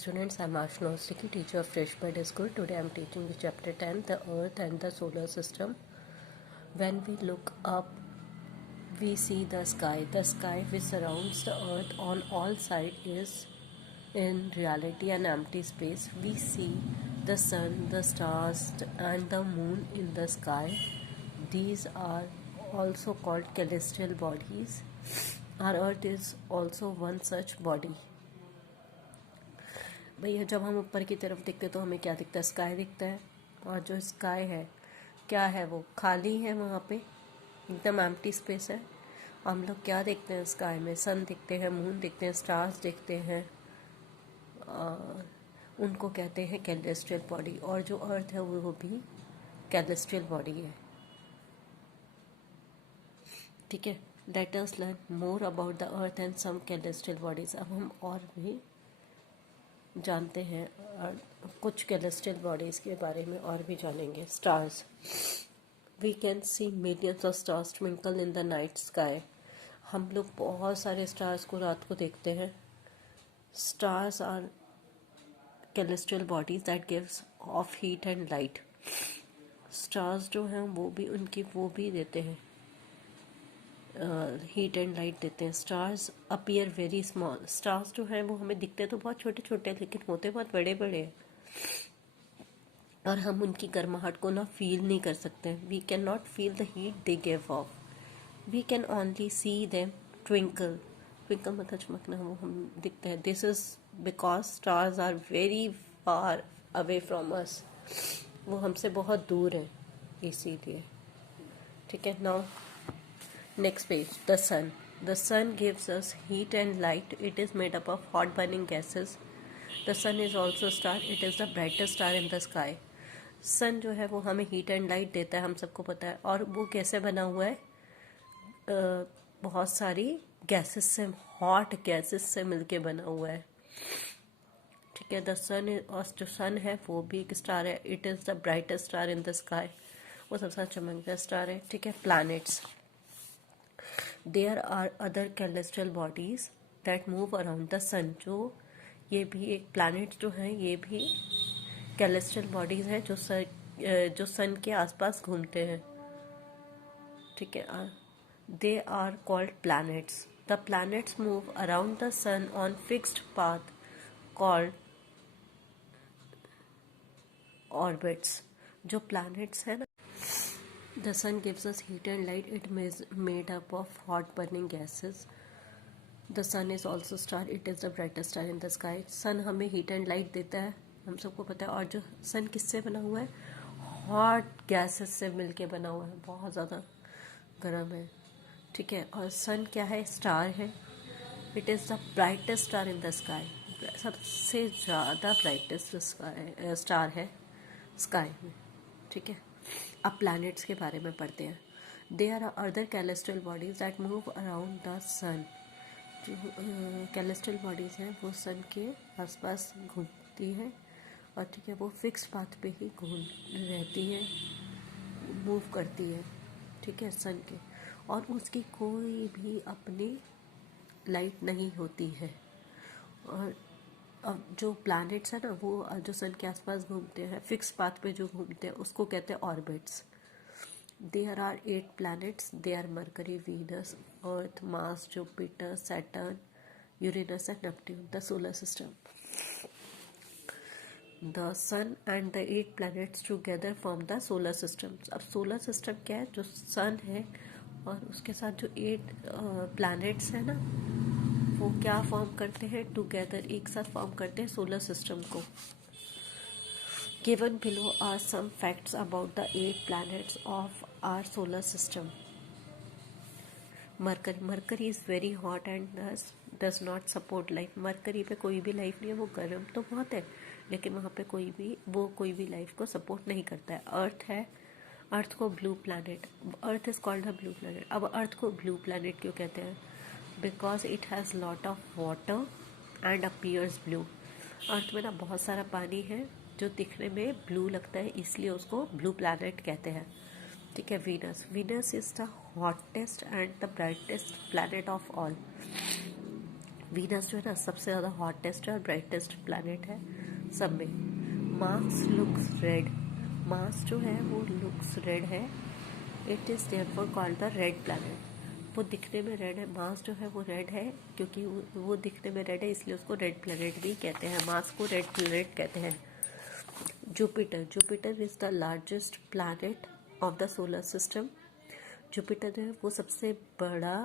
students, I'm Ashna Sticky, teacher of Freshbird School. Today I'm teaching you chapter 10, the Earth and the Solar System. When we look up, we see the sky. The sky which surrounds the Earth on all sides is in reality an empty space. We see the sun, the stars and the moon in the sky. These are also called celestial bodies. Our Earth is also one such body. भैया जब हम ऊपर की तरफ देखते तो हमें क्या दिखता है? स्काई दिखता है। और जो स्काई है क्या है? वो खाली है, वहाँ पे एकदम एम्प्टी स्पेस है। हम लोग क्या देखते हैं स्काई में? सन दिखते हैं, मून दिखते हैं, स्टार्स दिखते हैं। उनको कहते हैं कैलेस्ट्रियल बॉडी। और जो अर्थ है वो भी कैलेस्ट्रियल बॉडी है। ठीक है, let us learn more about the earth and some celestial bodies. अब हम और भी जानते हैं और कुछ कैलेस्ट्रियल बॉडीज के बारे में और भी जानेंगे। Stars, we can see millions of stars twinkle in the night sky. हम लोग बहुत सारे स्टार्स को रात को देखते हैं। Stars are celestial bodies that gives off heat and light. Stars जो हैं वो भी देते हैं हीट एंड लाइट देते हैं। Stars appear very small. Stars जो हैं वो हमें दिखते तो बहुत छोटे छोटे लेकिन होते बहुत बड़े बड़े हैं और हम उनकी गर्माहट को ना फील नहीं कर सकते। We can not feel the heat they give off. We can only see them twinkle. Twinkle मतलब चमकना, वो हम दिखते हैं। This is because stars are very far away from us. वो हमसे बहुत दूर है इसीलिए। ठीक है, now next page, the sun. The sun gives us heat and light. It is made up of hot burning gases. The sun is also a star. It is the brightest star in the sky. Sun जो है वो हमें heat and light देता है, हम सबको पता है। और वो कैसे बना हुआ है? बहुत सारी गैसेस से, हॉट गैसेस से मिलके बना हुआ है। ठीक है, द सन, और जो सन है वो भी एक स्टार है। It is the brightest star in the sky. वो सबसे चमकदार स्टार है। ठीक है, planets, there are other celestial bodies that move around the sun. जो ये भी एक प्लैनेट जो हैं ये भी कैलेस्ट्रियल बॉडीज हैं जो सन के आसपास घूमते हैं। ठीक है, they are called planets. The planets move around the sun on fixed path called orbits. जो प्लैनेट्स है ना, the sun gives us heat and light. It is made up of hot burning gases. The sun is also star. It is the brightest star in the sky. sun हमें heat and light देता है, हम सबको पता है। और जो sun किससे बना हुआ है? हॉट गैसेस से मिलके बना हुआ है, बहुत ज़्यादा गर्म है। ठीक है, और sun क्या है? स्टार है। It is the brightest star in the sky. सबसे ज़्यादा ब्राइटेस्ट स्टार है स्काई में। ठीक है, अब प्लैनेट्स के बारे में पढ़ते हैं। They are other celestial bodies that move around the sun. जो कैलेस्ट्रियल बॉडीज हैं वो सन के आसपास घूमती हैं और ठीक है, वो फिक्स पाथ पे ही घूम रहती है, मूव करती है। ठीक है, सन के, और उसकी कोई भी अपनी लाइट नहीं होती है। और अब जो प्लैनेट्स है ना वो जो सन के आसपास घूमते हैं, फिक्स पाथ पे जो घूमते हैं, उसको कहते हैं orbits. There are 8 planets. They are Mercury, Venus, Earth, Mars, Jupiter, Saturn, Uranus and Neptune. The solar system, the sun and the 8 planets together form the solar system. अब सोलर सिस्टम क्या है? जो सन है और उसके साथ जो 8 प्लैनेट्स है ना, वो क्या फॉर्म करते हैं? टुगेदर, एक साथ फॉर्म करते हैं सोलर सिस्टम को। Given below are some facts about the 8 planets of our solar system. Mercury is very hot and does not support life. Mercury पे कोई भी लाइफ नहीं है, वो गर्म तो बहुत है लेकिन वहाँ पे कोई भी लाइफ को सपोर्ट नहीं करता है। अर्थ है, अर्थ को blue planet, earth is called a blue planet. अब अर्थ को ब्लू प्लैनेट क्यों कहते हैं? Because it has lot of water and appears blue. Earth में ना बहुत सारा पानी है जो दिखने में ब्लू लगता है, इसलिए उसको ब्लू प्लैनेट कहते हैं। ठीक है, Venus, Venus is the hottest and the brightest planet of all. Venus जो है ना सबसे ज़्यादा हॉटेस्ट और ब्राइटेस्ट प्लैनेट है सब में। मार्स लुक्स रेड, मार्स जो है वो लुक्स रेड है, it is therefore called the red planet. वो दिखने में रेड है, मार्स जो है वो रेड है क्योंकि वो दिखने में रेड है, इसलिए उसको रेड प्लैनेट भी कहते हैं, मार्स को रेड प्लैनेट कहते हैं। Jupiter, Jupiter is the largest planet of the solar system. Jupiter जो है वो सबसे बड़ा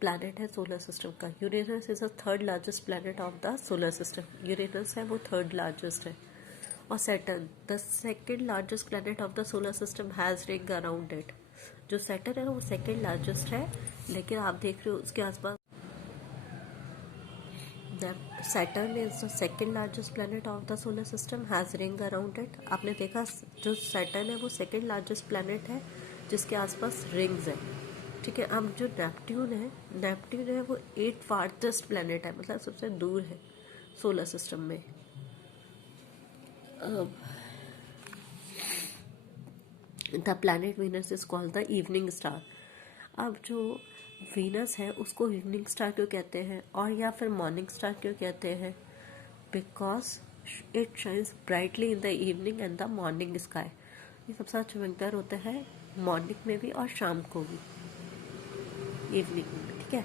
प्लैनेट है सोलर सिस्टम का। Uranus is the third largest planet of the solar system, Uranus है वो थर्ड लार्जेस्ट है। और Saturn, the second largest planet of the solar system has ring around it. जो सैटर्न है वो सेकेंड लार्जेस्ट है, लेकिन आप देख रहे हो उसके आसपास Saturn is the second largest planet of the solar system has ring around it. आपने देखा जो सैटर्न है वो सेकेंड लार्जेस्ट प्लैनेट है जिसके आसपास रिंग्स है, ठीक है। अब जो नेपट्यून है वो 8th फारथेस्ट प्लैनेट है, मतलब सबसे दूर है सोलर सिस्टम में। The planet Venus is called the evening star. अब जो वीनस है उसको इवनिंग स्टार क्यों कहते हैं और या फिर मॉर्निंग स्टार क्यों कहते हैं? Because it shines brightly in the evening and the morning sky. ये सबसे ज़्यादा चमकदार होता है मॉर्निंग में भी और शाम को भी, इवनिंग में, ठीक है।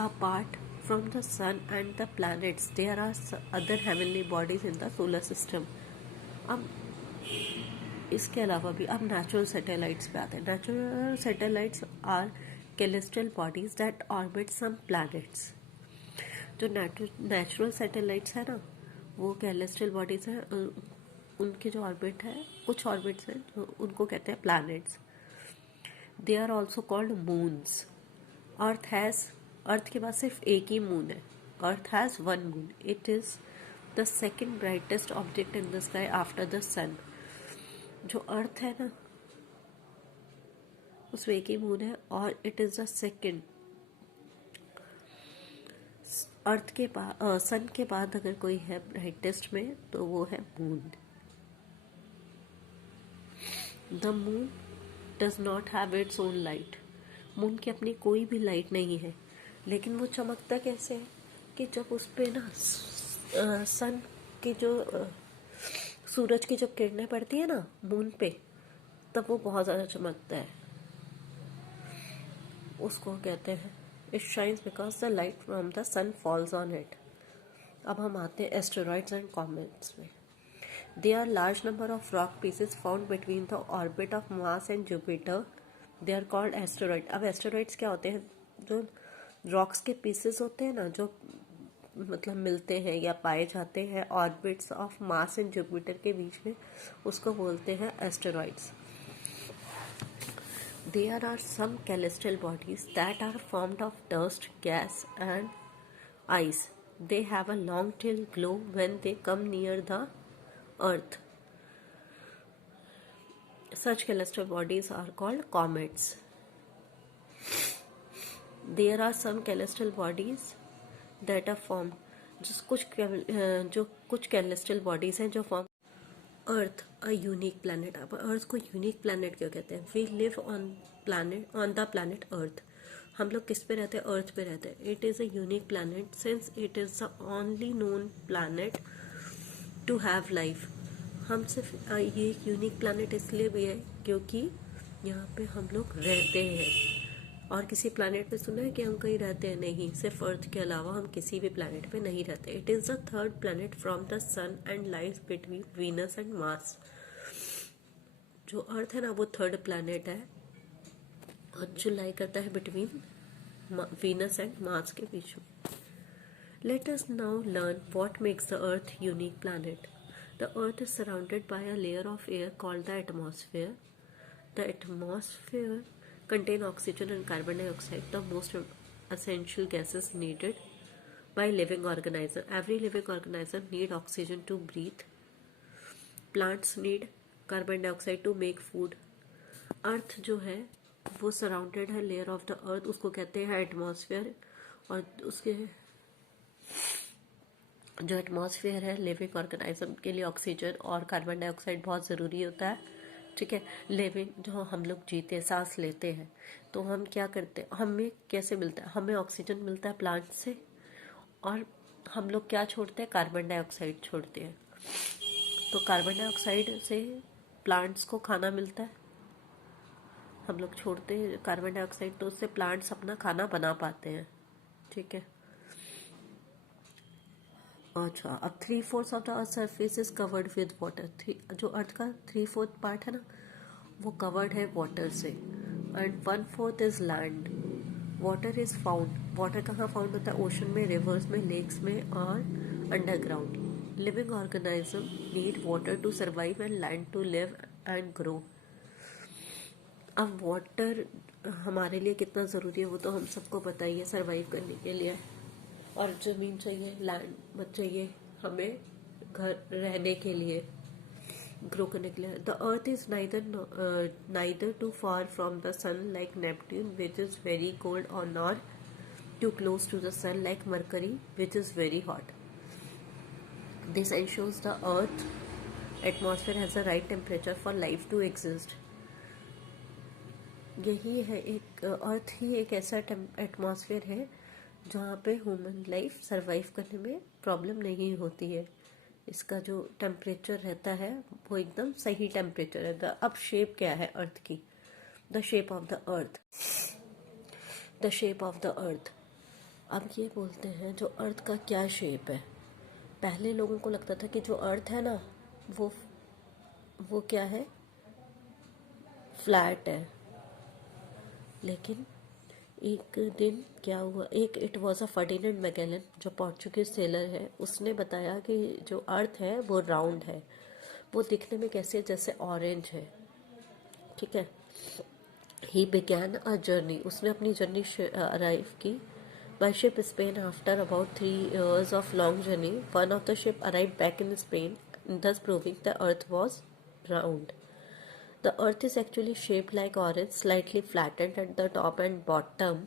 Apart from the sun and the planets there are other heavenly bodies in the solar system. अब इसके अलावा भी अब नेचुरल सैटेलाइट्स पे आते हैं। Natural satellites are celestial bodies that orbit some planets. जो नेचुरल सैटेलाइट्स है ना वो कैलेस्ट्रियल बॉडीज हैं, उनके जो ऑर्बिट है, कुछ ऑर्बिट्स हैं जो उनको कहते हैं planets. They are also called moons. Earth के पास सिर्फ एक ही मून है, earth has one moon, it is the second brightest object in the sky after the sun. जो अर्थ है ना उसमें एक ही मून है और इट इज़ द सेकेंड। अर्थ के बाद सन के बाद अगर कोई है ब्राइटेस्ट में तो वो है moon. The moon does not have its own light. Moon की अपनी कोई भी लाइट नहीं है, लेकिन वो चमकता कैसे है कि जब उस पर ना सन की जो सूरज की जब किरणें पड़ती है ना मून पे, तब वो बहुत ज़्यादा चमकता है, उसको कहते हैं it shines because the light from the sun falls on it. अब हम आते हैं एस्टेरॉइड्स एंड कॉमेट्स में। They are large number of rock pieces found between the orbit of Mars and Jupiter, they are called asteroid. अब asteroids क्या होते हैं? जो रॉक्स के पीसेस होते हैं ना, जो मतलब मिलते हैं या पाए जाते हैं orbits of Mars and Jupiter के बीच में, उसको बोलते हैं asteroids. There are some celestial bodies that are formed of dust, gas, and ice. They have a long tail glow when they come near the earth. Such celestial bodies are called comets. There are some celestial bodies that are formed. जो कुछ celestial bodies हैं जो form earth a unique planet. अब earth को unique planet क्यों कहते हैं? We live on the planet earth. हम लोग किस पे रहते हैं? अर्थ पे रहते हैं। It is a unique planet since it is the only known planet to have life. हम सिर्फ ये यूनिक प्लैनेट इसलिए भी है क्योंकि यहाँ पे हम लोग रहते हैं। और किसी प्लैनेट पे सुना है कि हम कहीं रहते हैं? नहीं, सिर्फ अर्थ के अलावा हम किसी भी प्लैनेट पे नहीं रहते। It is the third planet from the sun and lies between Venus and Mars. जो अर्थ है ना वो थर्ड प्लैनेट है और जो लाई करता है बिटवीन वीनस एंड मार्स के बीच में। Let us now learn what makes the earth unique planet. The earth is surrounded by a layer of air called the atmosphere. The atmosphere contain oxygen and carbon dioxide, the most essential gases needed by living organism. Every living organism need oxygen to breathe. Plants need carbon dioxide to make food. अर्थ जो है वो surrounded है layer of the अर्थ, उसको कहते हैं atmosphere. और उसके जो एटमॉस्फेयर है लिविंग ऑर्गेनाइज्म के लिए ऑक्सीजन और कार्बन डाइऑक्साइड बहुत ज़रूरी होता है, ठीक है। लिविंग जो हम लोग जीते हैं, सांस लेते हैं, तो हम क्या करते हैं, हमें कैसे मिलता है? हमें ऑक्सीजन मिलता है प्लांट से और हम लोग क्या छोड़ते हैं, कार्बन डाइऑक्साइड छोड़ते हैं। तो कार्बन डाइऑक्साइड से प्लांट्स को खाना मिलता है, हम लोग छोड़ते हैं कार्बन डाइऑक्साइड, तो उससे प्लांट्स अपना खाना बना पाते हैं। ठीक है। अच्छा, अब 3/4 of the earth surface is covered with water. जो अर्थ का 3/4 पार्ट है ना, वो कवर्ड है वाटर से, and 1/4 is land. Water is found, water कहाँ फाउंड होता है, ओशन में, रिवर्स में, लेक्स में और underground. Living organism need water to survive and land to live and grow. अब वाटर हमारे लिए कितना ज़रूरी है वो तो हम सबको पता ही है, सर्वाइव करने के लिए। और ज़मीन चाहिए, लैंड चाहिए हमें घर रहने के लिए, ग्रो करने के लिए। The earth is neither too far from the sun like Neptune which is very cold, और nor too close to the sun like Mercury which is very hot. This ensures the earth atmosphere has the right temperature for life to exist. यही है, एक अर्थ ही एक ऐसा atmosphere है जहाँ पे human life survive करने में प्रॉब्लम नहीं होती है। इसका जो टेम्परेचर रहता है वो एकदम सही टेम्परेचर है। अब शेप क्या है अर्थ की, the shape of the earth, the shape of the अर्थ। अब ये बोलते हैं जो अर्थ का क्या शेप है। पहले लोगों को लगता था कि जो अर्थ है ना वो क्या है, फ्लैट है। लेकिन एक दिन क्या हुआ, it was a Ferdinand Magellan, जो पोर्चुगीज सेलर है, उसने बताया कि जो अर्थ है वो राउंड है। वो दिखने में कैसे, जैसे ऑरेंज है। ठीक है। ही बिगैन अ जर्नी, उसने अपनी जर्नी अराइव की by ship Spain. After about 3 years of long journey, one of the ship arrive back in Spain, thus proving the earth was round. The earth is actually shaped like orange, slightly flattened at the top and bottom.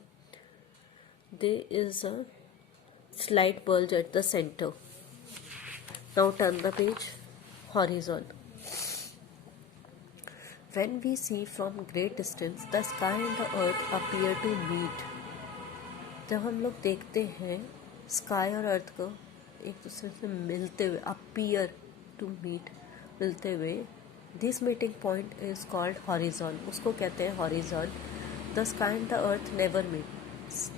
There is a slight bulge at the center. Now turn the page. Horizon. When we see from great distance, the sky and the earth appear to meet. जब हम लोग देखते हैं sky और अर्थ को एक दूसरे से मिलते हुए, अपीयर टू मीट, मिलते हुए, this meeting point is called horizon, उसको कहते हैं horizon. The sky and the earth never meet,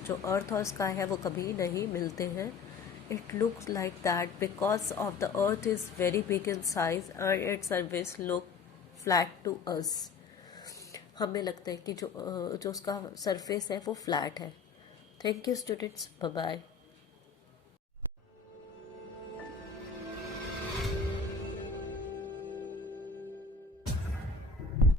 जो अर्थ और स्काई है वो कभी नहीं मिलते हैं। It looks like that because of the earth is very big in size and its surface look flat to us. हमें लगता है कि जो उसका सरफेस है वो फ्लैट है। Thank you students. Bye bye.